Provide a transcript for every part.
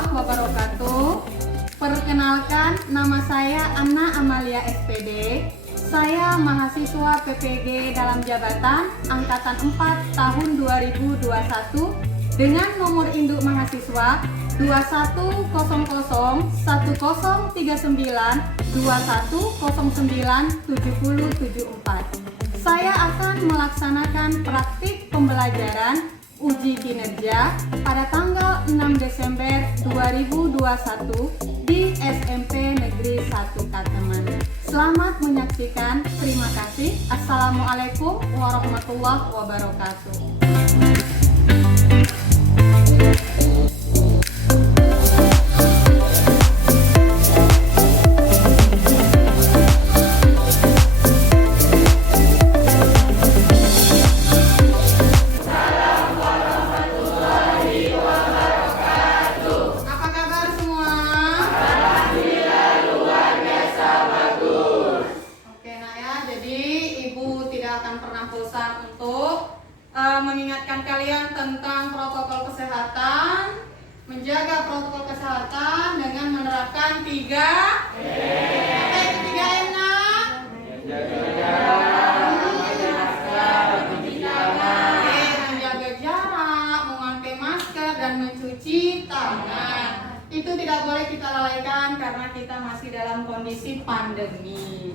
warahmatullahi wabarakatuh. Perkenalkan, nama saya Anna Amalia SPD. Saya mahasiswa PPG dalam jabatan Angkatan 4 tahun 2021 dengan nomor induk mahasiswa 210011097074. Saya akan melaksanakan praktik pembelajaran uji kinerja pada tanggal 6 Desember 2021 di SMP Negeri 1 Kateman. Selamat menyaksikan. Terima kasih. Assalamualaikum warahmatullahi wabarakatuh. Mengingatkan kalian tentang protokol kesehatan, menjaga protokol kesehatan dengan menerapkan 3 apa itu 3M nak? Menjaga jarak, memakai masker dan mencuci tangan. Itu tidak boleh kita lalaikan karena kita masih dalam kondisi pandemi.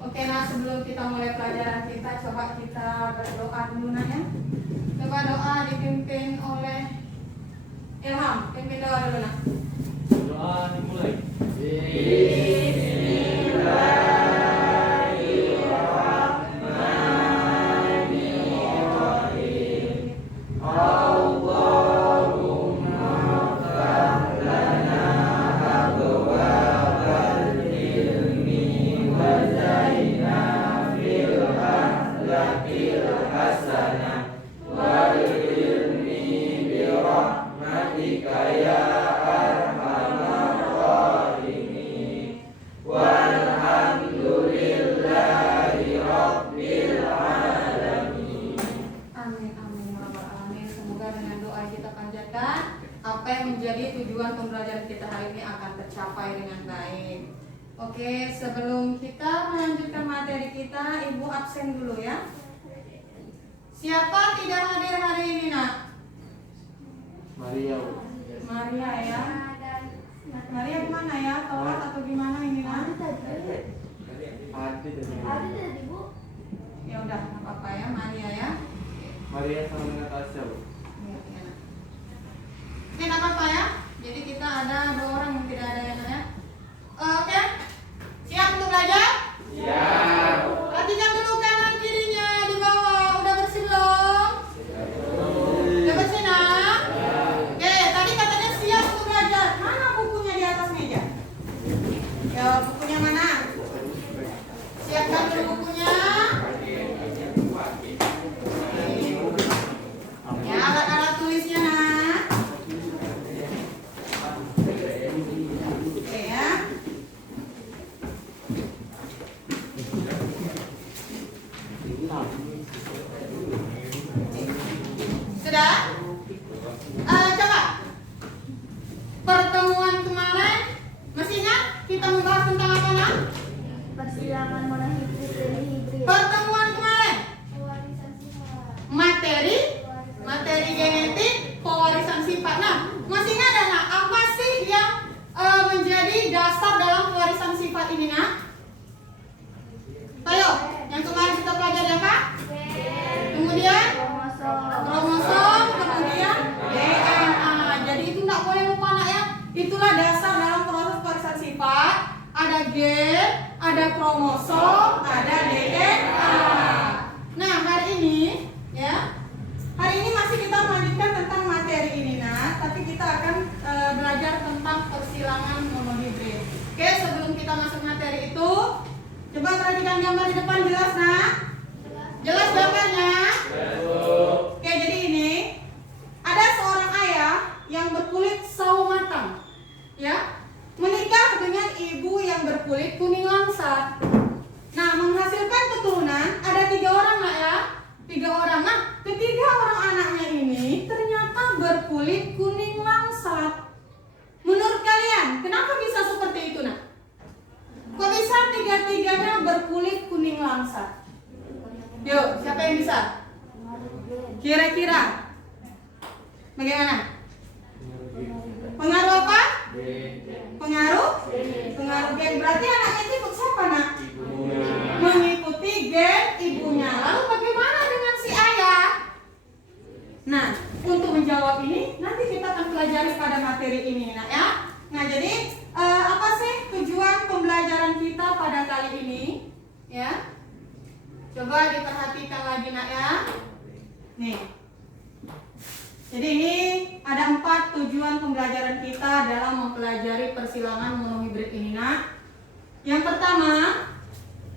Oke, nah sebelum kita mulai pelajaran kita, coba kita berdoa dulu nah ya. Coba doa dipimpin oleh Ilham. Pimpin doa dulu nah. Doa dimulai. Apa yang menjadi tujuan pembelajaran kita hari ini akan tercapai dengan baik. Oke, sebelum kita melanjutkan materi kita, Ibu absen dulu ya. Siapa tidak hadir hari ini nak? Maria. Maria ya. Maria gimana ya? Telat atau gimana ini nak? Ada Bu. Ya udah, nggak apa-apa ya, Maria ya. Maria sama Natasha. Ini nggak apa-apa ya. Jadi kita ada 2 orang yang tidak ada yang ya. Oke, siap untuk belajar? Siap. Perhatikan dulu kanan kirinya di bawah. Udah bersih belum? Udah bersih nak? Oke, tadi katanya siap untuk belajar. Mana bukunya di atas meja? Ya, bukunya mana? Siapkan dulu bukunya. Ya, alat-alat tulisnya nak. Oke ya. Sudah? Coba. Pertemuan kemarin masih ingat kita membahas tentang apa nak? Persilangan monohibrid dan hibrid. Pertemuan kemarin Pewarisan sifat. materi genetik, pewarisan sifat. Nah, masih ingat ada nak? Apa sih yang menjadi dasar dalam pewarisan sifat ini nak? Ayo, yang kemarin kita pelajari apa? Kemudian kromosom, kemudian DNA. Jadi itu nggak boleh lupa nak ya. Itulah dasar dalam proses pewarisan sifat. Ada gen, ada kromosom, ada DNA. Nah hari ini ya, hari ini masih kita melanjutkan tentang materi ini nah, tapi kita akan belajar tentang persilangan monohibrid. Oke, sebelum kita masuk materi itu, coba perhatikan gambar di depan, jelas nah? Jelas gambarnya? Oke, jadi ini ada seorang ayah yang berkulit sawo matang, ya, menikah dengan ibu yang berkulit kuning langsat. Nah, menghasilkan keturunan ada 3 orang nak ya, 3 orang. Nah, ketiga orang anaknya ini ternyata berkulit kuning langsat. Kira-kira bagaimana? Pengaruh apa? Pengaruh? Pengaruh gen. Berarti anaknya itu ikut siapa, nak? Mengikuti gen ibunya. Lalu bagaimana dengan si ayah? Nah, untuk menjawab ini nanti kita akan pelajari pada materi ini, nak ya. Nah, jadi apa sih tujuan pembelajaran kita pada kali ini? Ya, coba diperhatikan lagi, nak ya. Nih. Jadi ini ada 4 tujuan pembelajaran kita dalam mempelajari persilangan monohibrid ini, nak. Yang pertama,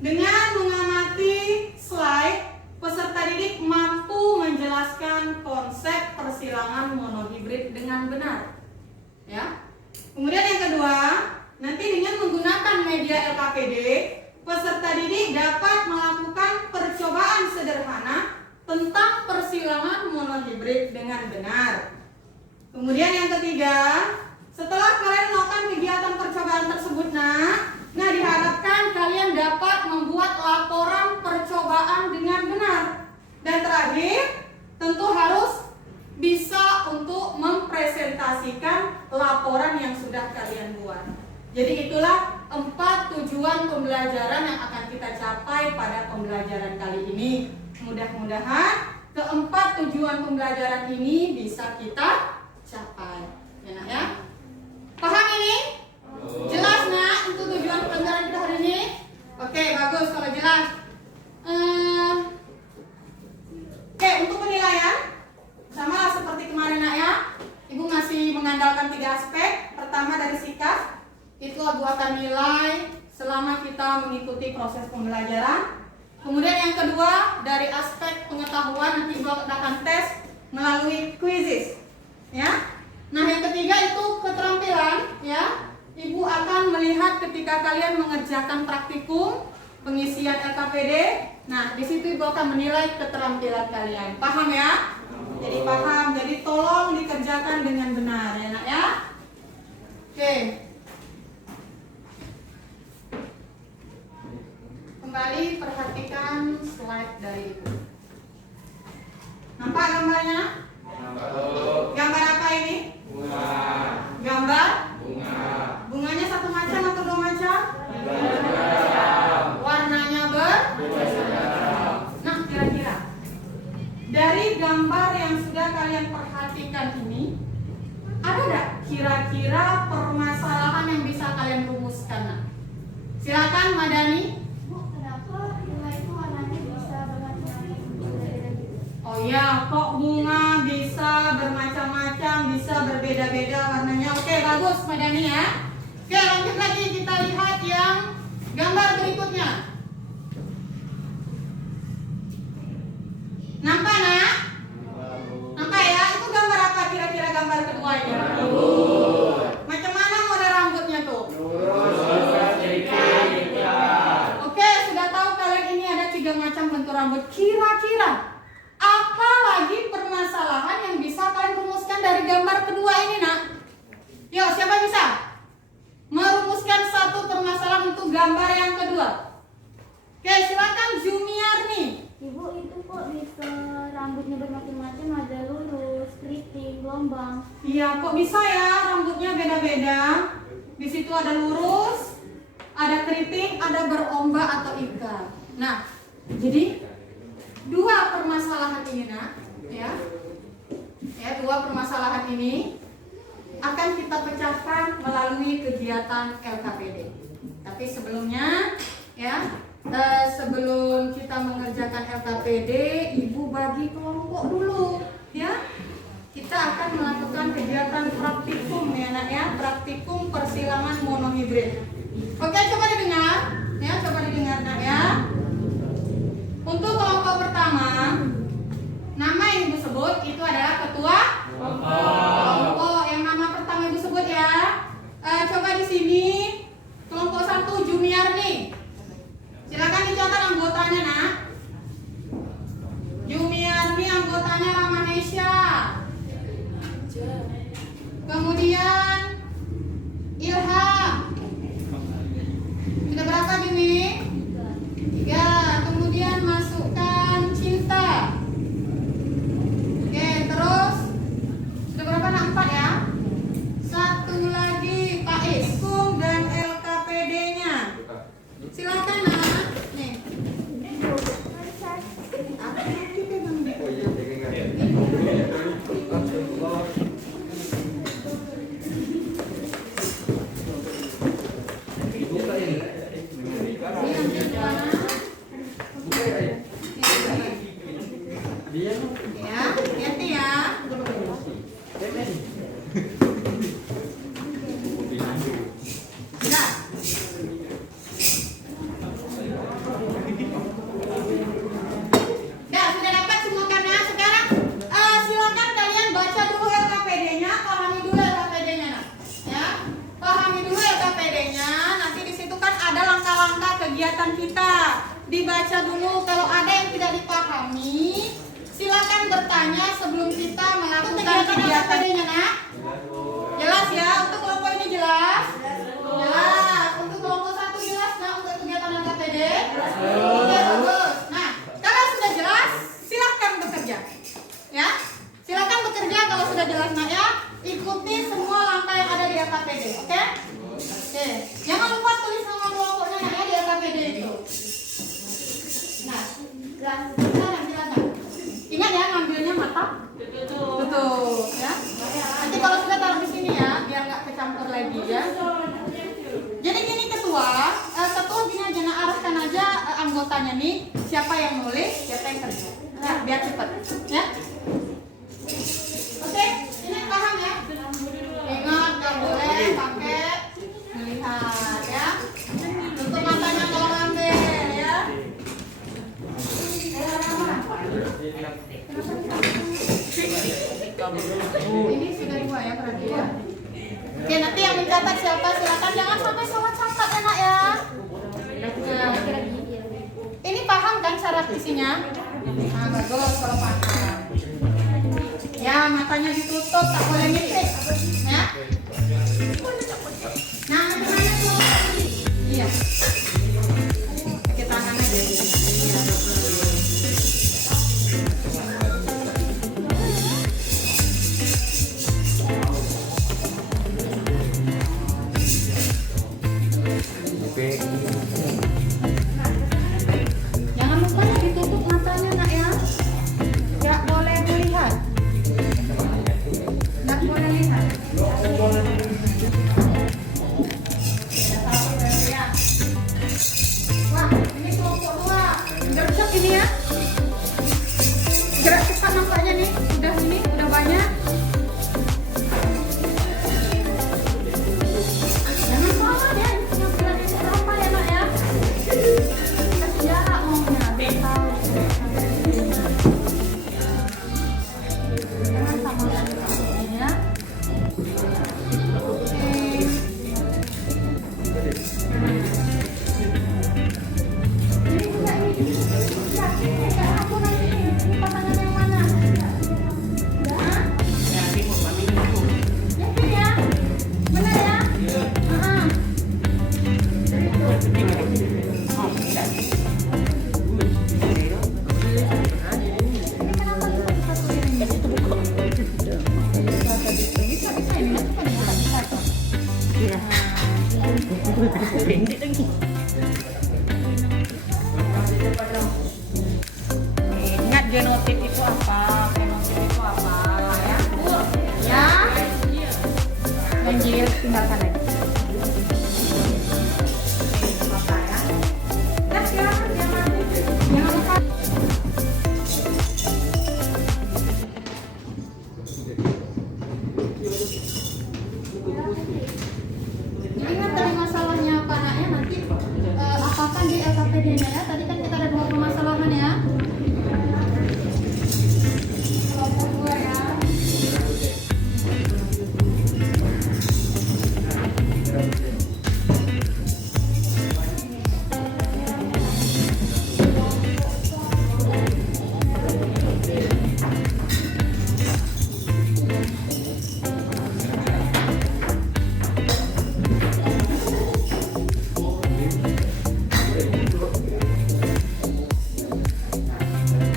dengan mengamati slide, peserta didik mampu menjelaskan konsep persilangan monohibrid dengan benar. Ya. Kemudian yang kedua, nanti dengan menggunakan media LKPD, peserta didik dapat melakukan percobaan sederhana tentang persilangan monohibrid dengan benar. Kemudian yang ketiga, setelah kalian melakukan kegiatan percobaan tersebut, nah diharapkan kalian dapat membuat laporan percobaan dengan benar. Dan terakhir, tentu harus bisa untuk mempresentasikan laporan yang sudah kalian buat. Jadi itulah 4 tujuan pembelajaran yang akan kita capai pada pembelajaran kali ini. Mudah-mudahan keempat tujuan pembelajaran ini bisa kita capai. Ya, nak ya? Paham ini? Jelas, nak, untuk tujuan pembelajaran kita hari ini? Oke, bagus kalau jelas. Oke, untuk penilaian sama seperti kemarin, nak ya. Ibu masih mengandalkan 3 aspek. Pertama dari sikap, itulah buatan nilai selama kita mengikuti proses pembelajaran. Kemudian yang kedua dari aspek pengetahuan, nanti Ibu akan tes melalui quizzes, ya. Nah, yang ketiga itu keterampilan, ya. Ibu akan melihat ketika kalian mengerjakan praktikum pengisian LKPD. Nah, di situ Ibu akan menilai keterampilan kalian. Paham ya? Jadi paham. Jadi tolong dikerjakan dengan benar, ya, nak ya. Oke. Kembali perhatikan slide dari Ibu. Nampak gambarnya? Gambar apa ini? Bunga. Gambar? Bunga. Bunganya satu macam atau 2 macam? Warnanya Nah, kira-kira dari gambar yang sudah kalian perhatikan ini, ada nggak kira-kira permasalahan yang bisa kalian rumuskan? Nah, silakan Madani. Kenapa bunga itu warnanya bisa bermacam-macam berbeda-beda gitu? Oh ya, kok bunga bisa bermacam-macam, bisa berbeda-beda warnanya. Oke, bagus Madani ya. Oke, lanjut lagi kita lihat yang gambar berikutnya. Nampak, nak? Nampak ya? Itu gambar apa kira-kira gambar kedua ini? Macam mana model rambutnya tuh? Oke, sudah tahu kalian ini ada 3 macam bentuk rambut. Kira-kira apa lagi permasalahan yang bisa kalian rumuskan dari gambar kedua ini, nak? Yuk, siapa bisa merumuskan satu permasalahan untuk gambar yang kedua? Oke, silakan Jumiarni. Ibu, itu kok bisa rambutnya bermacam-macam, ada lurus, keriting, gelombang. Iya, kok bisa ya rambutnya beda-beda? Di situ ada lurus, ada keriting, ada berombak atau ikat. Nah, jadi 2 permasalahan ini, nak, ya, 2 permasalahan ini akan kita pecahkan melalui kegiatan LKPD. Tapi sebelumnya, ya, sebelum kita mengerjakan LKPD, Ibu bagi kelompok dulu, ya. Kita akan melakukan kegiatan praktikum, ya, nak ya, praktikum persilangan monohibrid. Oke, coba didengar, ya, coba didengar, nak ya. Untuk kelompok pertama, nama yang Ibu sebut itu adalah ketua kelompok. Yang nama pertama Ibu sebut ya. Coba di sini kelompok 1 Jumiarni. Silakan dicatat anggotanya, nak. Jumiarni anggotanya Ramanesha. Kemudian Ilham. Sudah berapa Jumi? 3. Kemudian masukkan Cinta. Silakan nak. Nih. Oh iya, jangan. Buka ini. Ini nanti di mana? Buka ya. Dia Ya, hati-hati ya. Sudah. Dah, sudah dapat semua kan ya? Sekarang silakan kalian baca dulu LKPD-nya, pahami dulu LKPD-nya nak. Ya, pahami dulu LKPD-nya. Nanti di situ kan ada langkah-langkah kegiatan kita. Dibaca dulu. Kalau ada yang tidak dipahami, silakan bertanya sebelum kita melakukan kegiatan-nya nak. Jelas ya? Untuk kelompok ini jelas? Jelas. Untuk kelompok 1 jelas nggak untuk kegiatan LKPD? Oke, bagus. Nah, kalau sudah jelas, silakan bekerja. Ya, silakan bekerja kalau sudah jelas nak ya. Ikuti semua langkah yang ada di LKPD, oke? Oke. Jangan lupa tulis nama kelompoknya nak ya di LKPD itu. Nah, silakan. Ingat ya ngambilnya mata. Tutup ya. Nanti kalau sudah taruh di sini ya, biar nggak kecampur lagi ya. Jadi gini ketua gini aja, nah arahkan aja anggotanya nih, siapa yang nulis, siapa yang kerja, ya, biar cepet, ya. Oke, ini paham ya? Ingat nggak boleh pakai melihat ya. Tutup matanya kalau ngambil ya. Ini sudah 2 ya berarti ya. Oke, nanti yang mencatat siapa silakan, jangan sampai salah catat ya nak ya. Nah, ini paham kan syarat isinya? Nah, bagus kalau paham. Ya, matanya ditutup, tak boleh ngintip. Ya. Nah, gimana tuh? Iya. Pakai tangan aja. Iya. Jangan lupa ya ditutup matanya nak ya. Tidak boleh melihat. Tidak boleh lihat. Wah, ini kelompok 2. Udah bisa ini ya. Gerak cepat nampaknya nih. Udah banyak. Jangan salah ya, ini penampilan ini berapa ya nak ya? Kasih jarak ngomongnya, biar tahu. Jangan sama lagi ya. Oke. Ini juga ini. Ya, ini kayak aku nanti. Ini pasangan yang mana? Ya? Yakin ya? Benar ya? Heeh. Ini kenapa bisa ini? Bisa ini. Bisa. Ingat genotip itu apa? Fenotip itu apa? Ya. Ya. Ganjil tinggalkan aja. Apa ya? Ya, silakan jangan lupa. Ingat tadi masalahnya apa anaknya nanti apakan di LKPD-nya ya. Tadi kan kita ada 2 permasalahan ya. Kelompok 2 ya.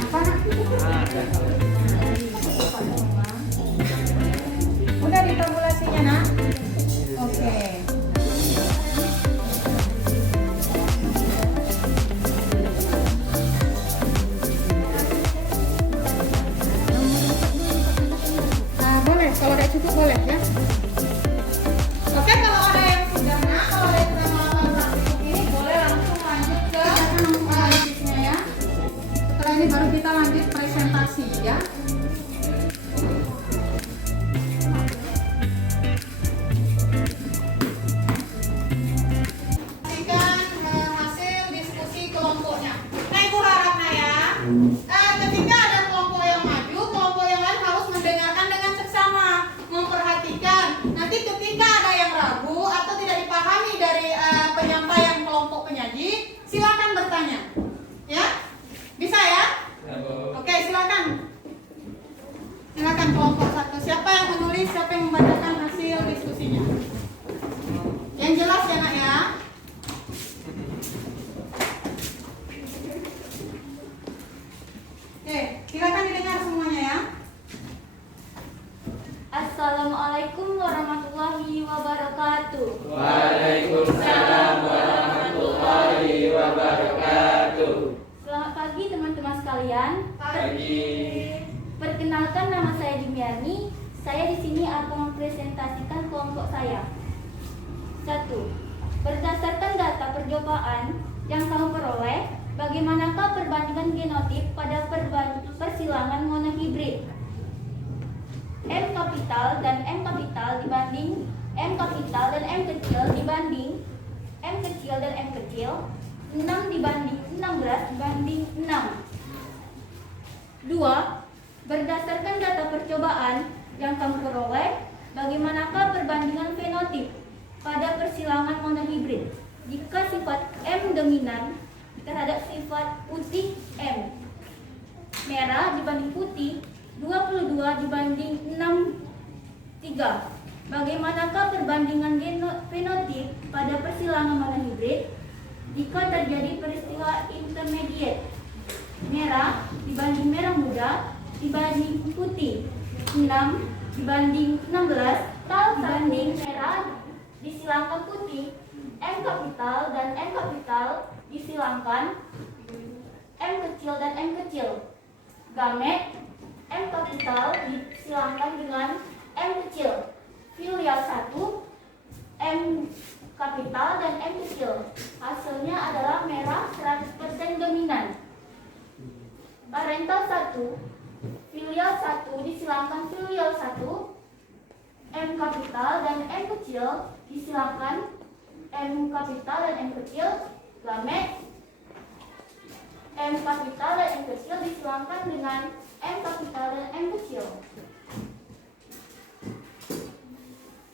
Apa nak? Udah ditabulasinya nak? Oke. wabarakatuh. Waalaikumsalam warahmatullahi wabarakatuh. Selamat pagi teman-teman sekalian. Pagi. Perkenalkan, nama saya Jumiani. Saya di sini akan mempresentasikan kelompok saya. 1. Berdasarkan data percobaan yang kamu peroleh, bagaimanakah perbandingan genotip pada persilangan monohibrid? M kapital dan M kapital dibanding M kapital dan M kecil dibanding M kecil dan M kecil, 6 dibanding 16 dibanding 6. 2. Berdasarkan data percobaan yang kamu peroleh, bagaimanakah perbandingan fenotip pada persilangan monohibrid jika sifat M dominan terhadap sifat putih M? Merah dibanding putih 22 dibanding 63. Bagaimanakah perbandingan fenotip pada persilangan monohibrid jika terjadi peristiwa intermediate? Merah dibanding merah muda dibanding putih, 6 dibanding 16 dibanding merah disilangkan putih, M kapital dan M kapital disilangkan M kecil dan M kecil. Gamet M kapital disilangkan dengan M kecil. Filial 1 M kapital dan M kecil. Hasilnya adalah merah 100% dominan. Parental 1 filial 1 disilangkan filial 1, M kapital dan M kecil disilangkan M kapital dan M kecil. Gamet M kapital dan M kecil disilangkan dengan M kapital dan M kecil.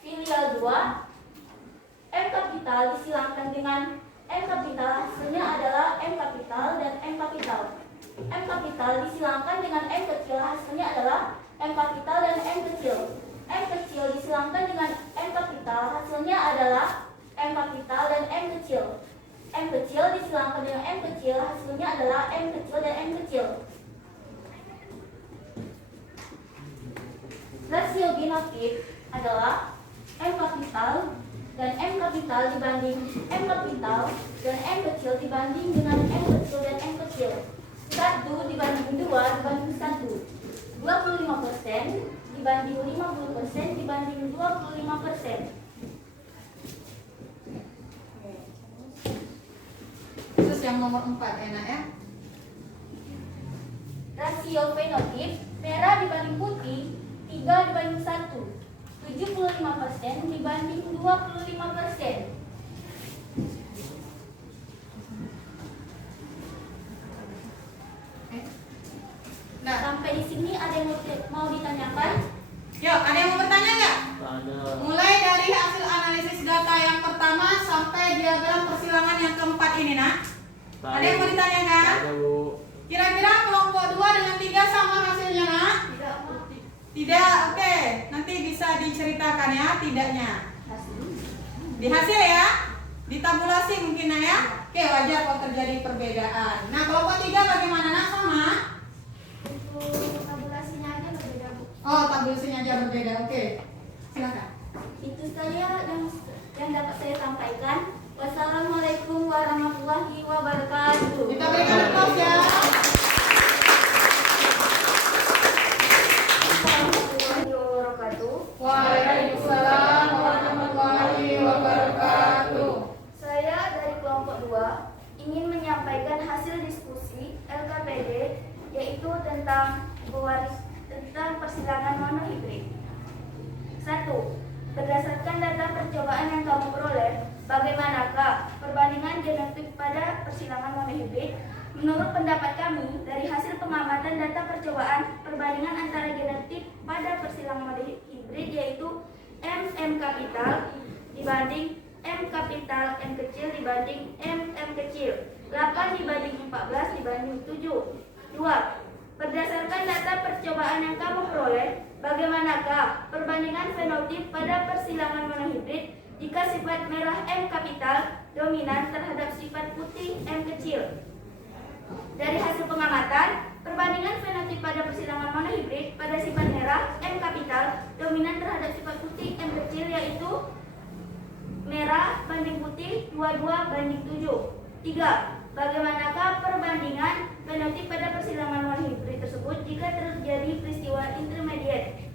Filial 2 M kapital disilangkan dengan M kapital, hasilnya adalah M kapital dan M kapital. M kapital disilangkan dengan M kecil, hasilnya adalah M kapital dan M kecil. M kecil disilangkan dengan M kapital, hasilnya adalah M kapital dan M kecil. M kecil disilangkan dengan M kecil, hasilnya adalah M kecil dan M kecil. Rasio genotip adalah M kapital dan M kapital dibanding M kapital dan M kecil dibanding dengan M kecil dan M kecil. 1 dibanding 2 dibanding 1, 25% dibanding 50% dibanding 25%. Terus yang nomor 4 enak ya. Rasio fenotip merah dibanding putih 3 dibanding 1, 75% dibanding 25%. Nah, Sampai di sini ada yang mau ditanyakan? yuk, ada yang mau bertanya nggak? Ada. Mulai dari hasil analisis data yang pertama sampai diagram persilangan yang keempat ini, nak. Ada yang mau ditanyakan? Ada, Bu. Kira-kira kelompok 2 dengan 3 sama hasilnya, nak? Tidak, oke. Nanti bisa diceritakan ya tidaknya. Di hasil ya? Ditabulasi mungkin, nak ya? Oke, wajar kalau terjadi perbedaan. Nah, kelompok 3 bagaimana, nak? Sama? Untuk tabulasinya aja berbeda, Bu. Oh, tabulasinya aja berbeda. Oke. Silakan. Itu saja yang dapat saya sampaikan. Wassalamualaikum warahmatullahi wabarakatuh. Kita berikan aplaus ya. Warahmatullahi wabarakatuh. Waalaikumsalam warahmatullahi wabarakatuh. Saya dari kelompok 2 ingin menyampaikan hasil diskusi LKPD, yaitu tentang persilangan monohibrid. 1. Berdasarkan data percobaan yang kamu peroleh, bagaimanakah perbandingan genotik pada persilangan monohibrid? Menurut pendapat kami, dari hasil pengamatan data percobaan, perbandingan antara genotik pada persilangan monohibrid yaitu M kapital dibanding M kapital M kecil dibanding M kecil, 8 dibanding 14 dibanding 7. 2. Berdasarkan data percobaan yang kamu peroleh, bagaimanakah perbandingan fenotip pada persilangan monohibrid jika sifat merah M kapital dominan terhadap sifat putih M kecil? Dari hasil pengamatan, perbandingan fenotip pada persilangan monohibrid pada sifat merah M kapital dominan terhadap sifat putih M kecil yaitu 22:7. 3. Bagaimanakah perbandingan fenotip pada persilangan monohibrid tersebut jika terjadi peristiwa intermediate?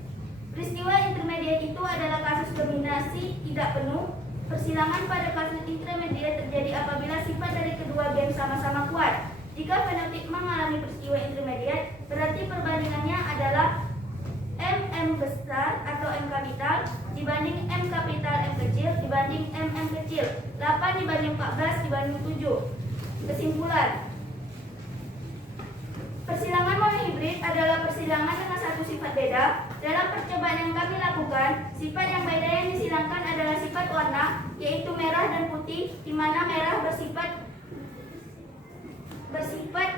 Peristiwa intermediate itu adalah kasus dominasi tidak penuh. Persilangan pada kasus intermediate terjadi apabila sifat dari kedua gen sama-sama kuat. Jika fenotip mengalami peristiwa intermediate, berarti perbandingannya adalah M besar atau M kapital dibanding M kapital M kecil dibanding M kecil. 8 dibanding 14 dibanding 7. Kesimpulan, persilangan monohibrid adalah persilangan dengan satu sifat beda. Dalam percobaan yang kami lakukan, sifat yang beda yang disilangkan adalah sifat warna, yaitu merah dan putih, di mana merah bersifat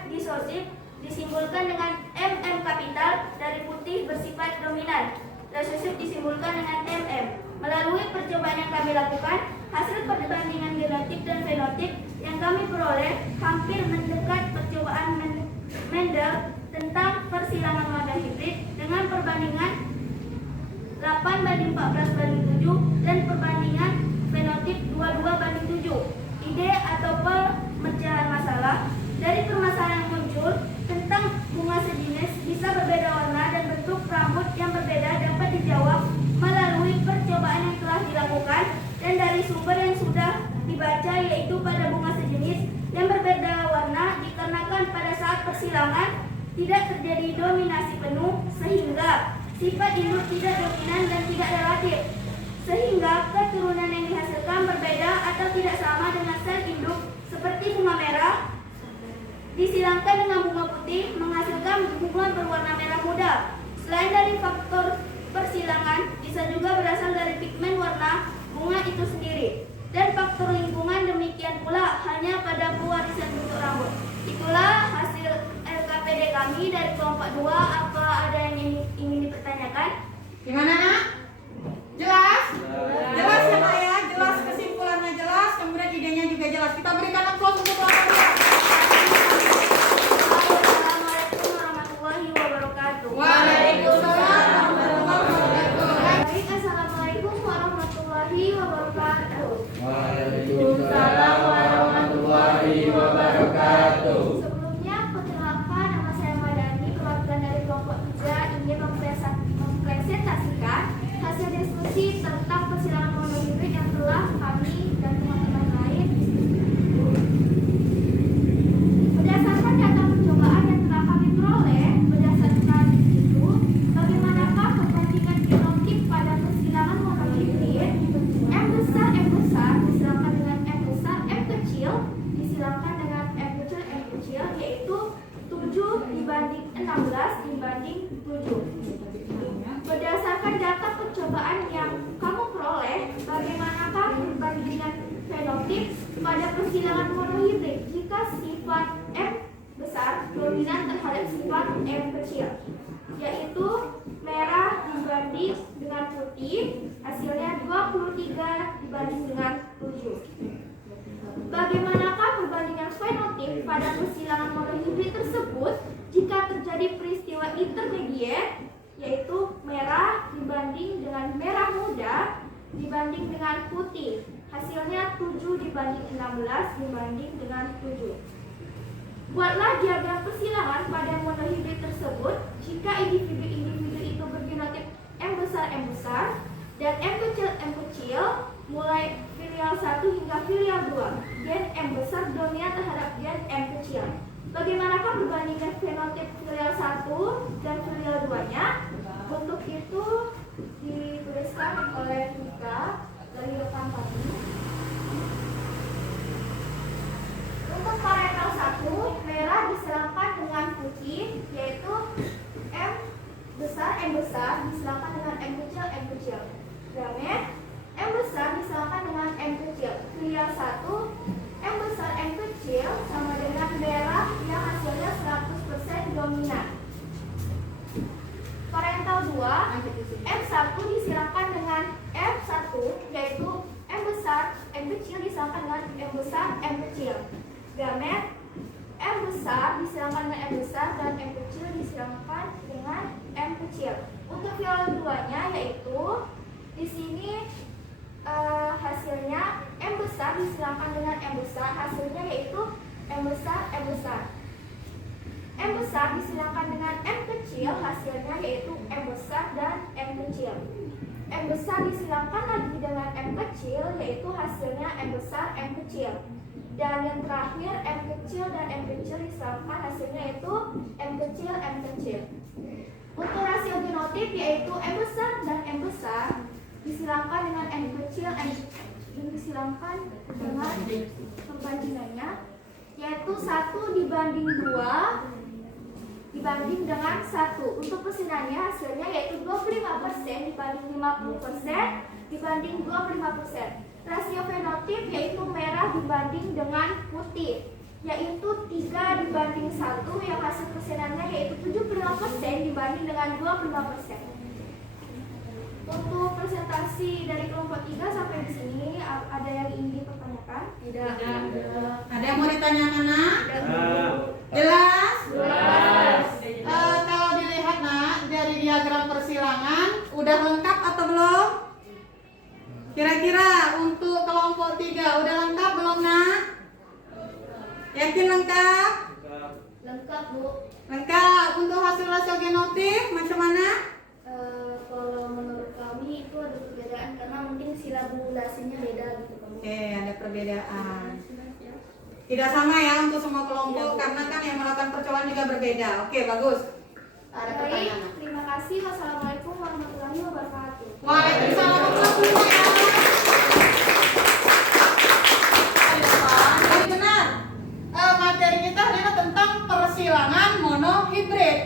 disorsif, disimbolkan dengan M kapital, dari putih bersifat dominan, resesif disimbolkan dengan MM. Melalui percobaan yang kami lakukan, hasil perbandingan genotip dan fenotip yang kami peroleh hampir mendekat percobaan Mendel tentang persilangan monohibrid dengan perbandingan 8:14:7 dan perbandingan fenotip 22:7. Ide atau pemecahan masalah dari permasalahan yang muncul tentang bunga sejenis bisa berbeda warna dan bentuk rambut yang berbeda dapat dijawab melalui percobaan yang telah dilakukan dan dari sumber yang sudah dibaca, yaitu pada bunga sejenis yang berbeda warna dikarenakan pada saat persilangan tidak terjadi dominasi penuh sehingga sifat induk tidak dominan dan tidak relatif, sehingga keturunan yang dihasilkan berbeda atau tidak sama dengan sel induk. Seperti bunga merah disilangkan dengan bunga putih menghasilkan bunga berwarna merah muda. Selain dari faktor persilangan, bisa juga berasal dari pigmen warna bunga itu sendiri dan faktor lingkungan. Demikian pula hanya pada pewarisan bentuk rambut. Itulah hasil LKPD kami dari kelompok 2. Apa ada yang ingin dipertanyakan? Gimana nak? Jelas? Jelas ya Pak ya? Jelas, kesimpulannya jelas, kemudian idenya juga jelas. Kita berikan aplaus untuk kelompok 2. Assalamualaikum warahmatullahi wabarakatuh. Waalaikumsalam warahmatullahi wabarakatuh. Baik, assalamualaikum warahmatullahi wabarakatuh. Waalaikumsalam warahmatullahi wabarakatuh. Sebelumnya, perkenalkan, nama saya Madani, perwakilan dari kelompok 3 ingin mempresentasikan hasil diskusi tentang persilangan monohibrid yang telah kami dan teman-teman lain berdasarkan data percobaan yang telah kami peroleh. Berdasarkan itu, bagaimanakah perbandingan genotip pada persilangan monohibrid? M besar disilangkan dengan M besar M kecil disilangkan dengan M kecil, yaitu 7:16:7. Berdasarkan data percobaan yang kamu peroleh, bagaimanakah perbandingan fenotip pada persilangan monohibrid jika sifat M besar dominan terhadap sifat M kecil, yaitu merah dibanding dengan putih, hasilnya 23:7. Bagaimanakah perbandingan fenotip pada persilangan monohibrid tersebut jika terjadi peristiwa intermediate, yaitu merah dibanding dengan merah muda dibanding dengan putih, hasilnya 7:16:7. Buatlah diagram persilangan pada monohibrid tersebut jika individu-individu itu bergenotip M besar dan M kecil mulai filial 1 hingga filial 2. Gen M besar dominan terhadap gen M kecil. Bagaimanakah perbandingan fenotip filial 1 dan filial 2-nya? Untuk itu dituliskan oleh kita dari rekan kami. Untuk parental 1, merah disilangkan dengan putih, yaitu M besar disilangkan dengan M kecil. Gamet M besar disilangkan dengan M kecil. Filial 1, M besar M kecil sama dengan merah yang hasilnya 100% dominan. Parental 2, M1 disilangkan dengan M1, yaitu M besar M kecil disilangkan dengan M besar M kecil. Gamet M besar disilangkan dengan M besar dan M kecil disilangkan dengan M kecil. Untuk filial 2-nya yaitu di sini hasilnya M besar disilangkan dengan M besar, hasilnya yaitu M besar, M besar. M besar disilangkan dengan M kecil, hasilnya yaitu M besar dan M kecil. M besar disilangkan lagi dengan M kecil, yaitu hasilnya M besar, M kecil. Dan yang terakhir M kecil dan M kecil disilangkan, hasilnya yaitu M kecil, M kecil. Untuk rasio genotif yaitu M besar dan M besar disilangkan dengan M kecil, M disilangkan dengan perbandingannya yaitu 1 dibanding 2 dibanding dengan 1. Untuk persenannya hasilnya yaitu 25% dibanding 50% dibanding 25%. Rasio fenotif yaitu merah dibanding dengan putih, yaitu 3 dibanding 1 yang hasil persenannya yaitu 75% dibanding dengan 25%. Untuk presentasi dari kelompok 3 sampai di sini ada yang ingin dipertanyakan? Tidak. Ada yang mau ditanyakan, Nak? Jelas? Jelas. Kalau dilihat, Nak, dari diagram persilangan udah lengkap atau belum? Kira-kira untuk kelompok 3 udah lengkap belum, Nak? Yakin lengkap? Lengkap, Bu. Lengkap. Untuk hasil rasio genotif macam mana? Kalau menurut kami itu ada perbedaan karena mungkin silabulasinya beda gitu. Oke, ada perbedaan. Tidak sama ya untuk semua kelompok karena kan yang melakukan percobaan juga berbeda. Oke, bagus. Ada Baik, pertanyaan. terima kasih. Wassalamualaikum warahmatullahi wabarakatuh. Waalaikumsalam warahmatullahi wabarakatuh. Jadi benar. Materi kita adalah tentang persilangan monohibrid.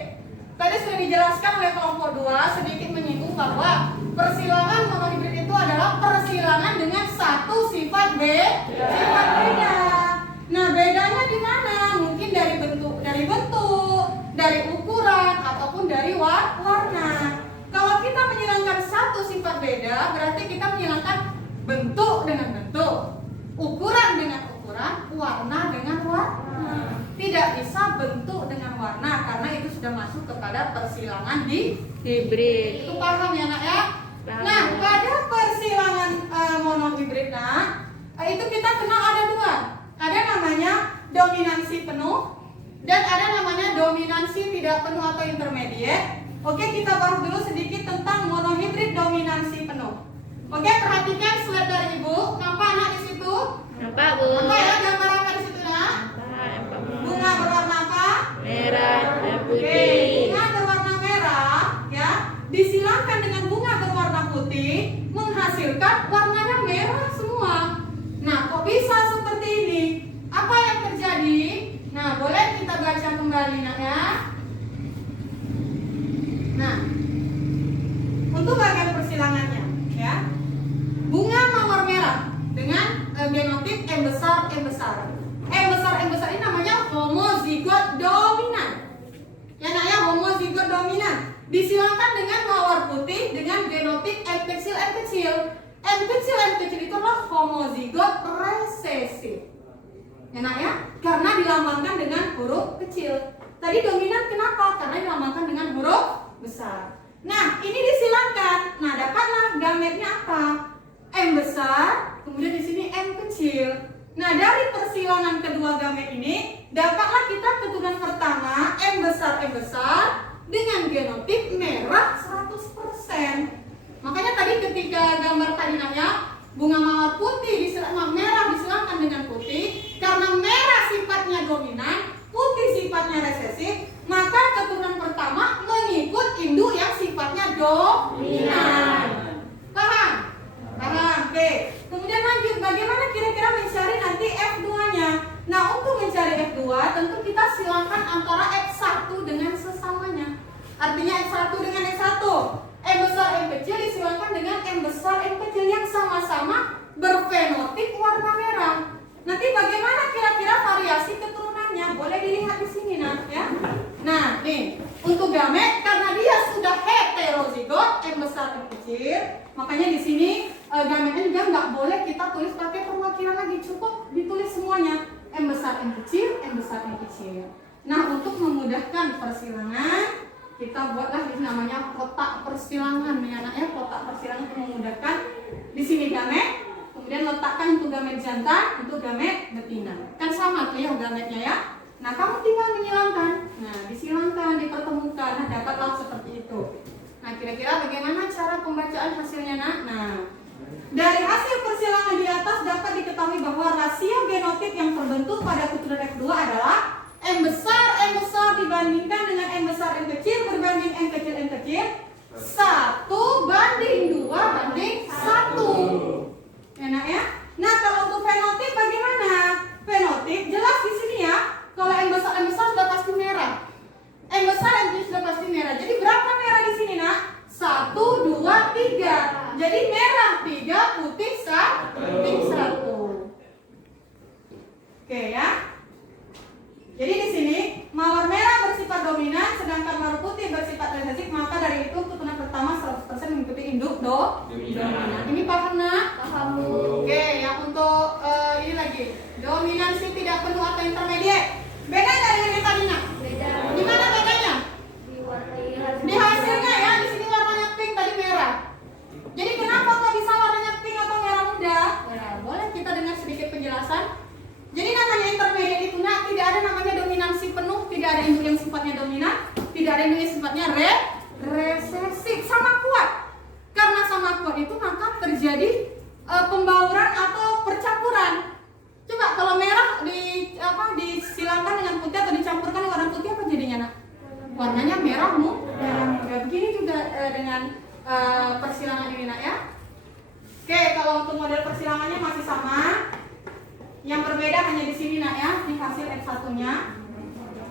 Tadi sudah dijelaskan oleh kelompok 2 sedikit menyinggung bahwa persilangan monohibrid itu adalah persilangan dengan satu sifat sifat beda. Nah, bedanya di mana? Mungkin dari bentuk, dari ukuran ataupun dari warna. Kalau kita menghilangkan satu sifat beda, berarti kita menghilangkan bentuk dengan bentuk, ukuran dengan ukuran, warna dengan warna. Tidak bisa bentuk dengan warna karena itu sudah masuk kepada persilangan hibrid. Itu paham ya, Nak ya? Nah, pada persilangan monohibrid, Nak, itu kita kenal ada 2. Ada namanya dominansi penuh dan ada namanya dominansi tidak penuh atau intermediate. Oke, kita bahas dulu sedikit tentang monohibrid dominansi penuh. Oke, perhatikan slide dari Ibu. Nampak, Nak, di situ? Nampak, Bu. Nampak ya gambar apa di situ, Nak? Bunga berwarna apa? Merah dan Oke, putih. bunga berwarna merah ya disilangkan dengan bunga berwarna putih menghasilkan warnanya merah semua. Nah, kok bisa seperti ini? Apa yang terjadi? Nah, boleh kita baca kembali, Nak ya. Nah, untuk bagian persilangannya ya. Bunga mawar merah dengan genotip M besar, M besar. M besar ini namanya homozigot dominan. Ya, Nak ya, homozigot dominan. Disilangkan dengan mawar putih dengan genotip M kecil, M kecil. M kecil itu adalah homozigot resesif. Ya, Nak ya, karena dilambangkan dengan huruf kecil. Tadi dominan kenapa? Karena dilambangkan dengan huruf besar. Nah, ini disilangkan. Nah, dapatlah gametnya apa? M besar, kemudian di sini M kecil. Nah, dari persilangan kedua gamet ini dapatlah kita keturunan pertama M besar dengan genotip merah 100%. Makanya tadi ketika gambar tadi nanya bunga mawar putih merah disilangkan dengan putih karena merah sifatnya dominan, putih sifatnya resesif, maka keturunan pertama mengikut induk yang sifatnya dominan. Paham? Paham. Oke. Kemudian lanjut, bagaimana kira-kira mencari nanti F2-nya? Nah, untuk mencari F2 tentu kita silangkan antara X1 dengan sesamanya. Artinya X1 dengan X1. M besar M kecil disilangkan dengan M besar M kecil yang sama-sama berfenotip warna merah. Nanti bagaimana kira-kira variasi keturunannya? Boleh dilihat di sini, Nah, ya. Nah, nih, untuk gamet karena dia sudah heterozigot M besar M kecil, makanya di sini gametnya juga nggak boleh kita tulis pakai perwakilan lagi, cukup ditulis semuanya M besar M kecil, M besar M kecil. Nah, untuk memudahkan persilangan, kita buatlah ini namanya kotak persilangan ya, Nak ya, kotak persilangan untuk memudahkan. Di sini gamet, kemudian letakkan untuk gamet jantan, untuk gamet betina. Kan sama tuh ya gametnya ya. Nah, kamu tinggal menyilangkan. Nah, disilangkan, dipertemukan, nah dapatlah seperti itu. Nah, kira-kira bagaimana cara pembacaan hasilnya, Nak? Nah, dari hasil persilangan di atas dapat diketahui bahwa rasio genotip yang terbentuk pada keturunan F2 adalah M besar dibandingkan dengan M besar M kecil berbanding M kecil 1:2:1. Enak ya? Nah, kalau untuk fenotip bagaimana? Fenotip jelas di sini ya. Kalau M besar sudah pasti merah. M besar M kecil sudah pasti merah. Jadi berapa merah di sini, Nak? 1, 2, 3. Jadi merah 3, putih 1. Oke ya. Jadi di sini mawar merah bersifat dominan, sedangkan mawar putih bersifat resesif. Maka dari itu keturunan pertama 100% mengikuti induk dominan. Ini paham, Nak? Paham. Oke, yang untuk ini lagi dominansi tidak penuh atau intermediate. Beda nggak dengan yang tadi, Nak? Beda. Gimana bedanya? Di hasilnya ya, di sini warnanya pink, tadi merah. Jadi kenapa kok bisa warnanya pink atau merah muda? Nah, boleh kita dengar sedikit penjelasan. Jadi namanya intermediate itu, Nak, tidak ada namanya dominansi penuh, tidak ada induk yang sifatnya dominan, tidak ada induk yang sifatnya resesif, sama kuat. Karena sama kuat itu maka terjadi pembauran atau percampuran. Coba kalau merah disilangkan dengan putih atau dicampurkan dengan warna putih, apa jadinya, Nak? Warnanya merah muda. Begini juga dengan persilangan ini, Nak ya. Oke, kalau untuk model persilangannya masih sama. Yang berbeda hanya di sini, Nak ya, di hasil F1-nya.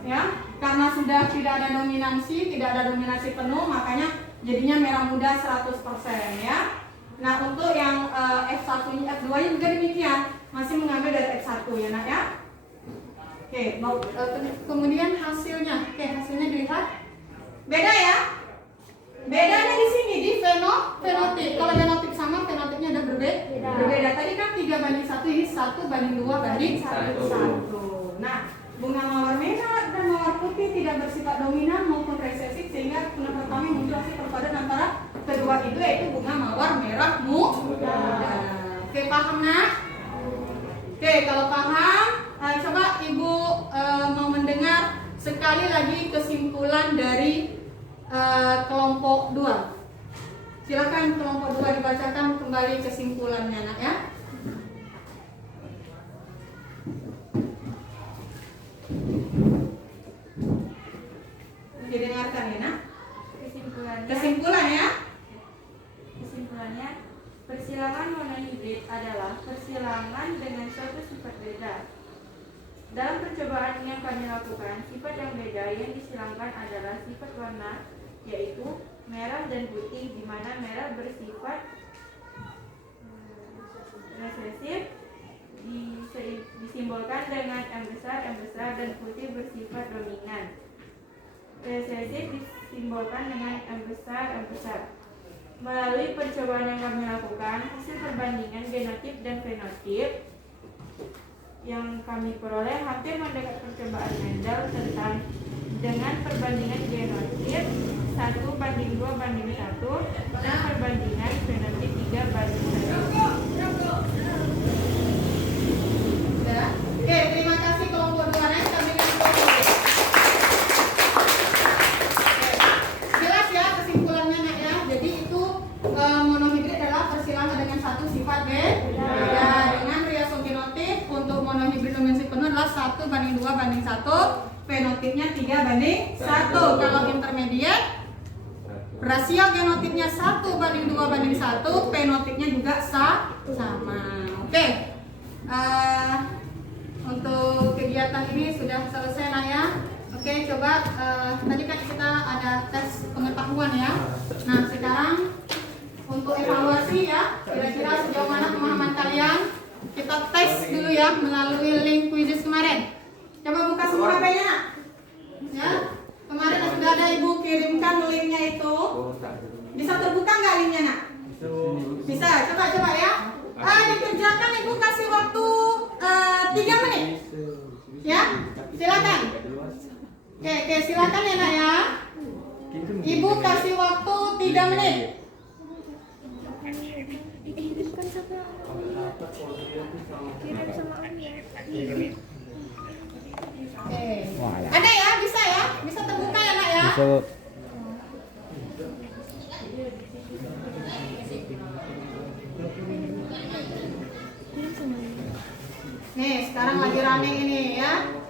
Ya, karena sudah tidak ada dominansi penuh, makanya jadinya merah muda 100% ya. Nah, untuk yang F1-nya, F2-nya juga demikian, masih mengambil dari F1 ya, Nak ya. Oke, kemudian hasilnya. Oke, hasilnya dilihat. Beda ya. Bedanya di sini di fenotip. Kalau genotip sama, fenotipnya ada berbeda. Tadi kan 3:1, ini 1:2:1. Nah, bunga mawar merah dan mawar putih tidak bersifat dominan maupun resesif, sehingga keturunan pertama muncul hasil perpaduan antara kedua itu, yaitu bunga mawar merah muda. Oke, paham, Nak? Oke, kalau paham, coba Ibu mau mendengar sekali lagi kesimpulan dari kelompok 2. Silakan kelompok 2 dibacakan kembali kesimpulannya, Nak ya. Didengarkan ya, Nak. Kesimpulannya, persilangan monohibrid adalah persilangan dengan suatu sifat beda. Dalam percobaan yang kami lakukan, sifat yang beda yang disilangkan adalah sifat warna, yaitu merah dan putih, di mana merah bersifat resesif disimbolkan dengan M besar dan putih bersifat dominan. Resesif disimbolkan dengan M besar. Melalui percobaan yang kami lakukan, hasil perbandingan genotip dan fenotip yang kami peroleh hampir mendekat percobaan Mendel tentang dengan perbandingan genotip 1:2:1 dan perbandingan fenotip 3:1. Oke, terima kasih kelompok 2. Nah, kita berikan kelompok. Jelas ya kesimpulannya, Nak ya. Jadi itu monohibrid adalah persilangan dengan satu sifat beda. Dengan riasogenotif untuk monohibrid dominansi penuh adalah 1:2:1, fenotipnya 3:1. Kalau intermediate, rasio genotipnya 1:2:1, fenotipnya juga sama. Oke. Untuk kegiatan ini sudah selesai, Nak ya. Oke, coba tadi kan kita ada tes pengetahuan ya. Nah, sekarang untuk evaluasi ya, kira-kira sejauh mana pemahaman kalian. Kita tes dulu ya melalui link quizzes kemarin. Coba buka semua HP-nya, Nak. Ya, kemarin sudah ada Ibu kirimkan linknya itu. Bisa terbuka nggak linknya, Nak? Bisa, coba ya. Dikerjakan, Ibu kasih waktu 3 menit. Ya, silakan. Oke, silakan ya, Nak ya. Ibu kasih waktu 3 menit. Kirimkan sama kirim sama Ami. Oke. Ada ya, bisa ya? Bisa terbuka ya, Nak ya? Bisa, Bu. Kirim sama Ami. Nih, sekarang lagi running ini ya.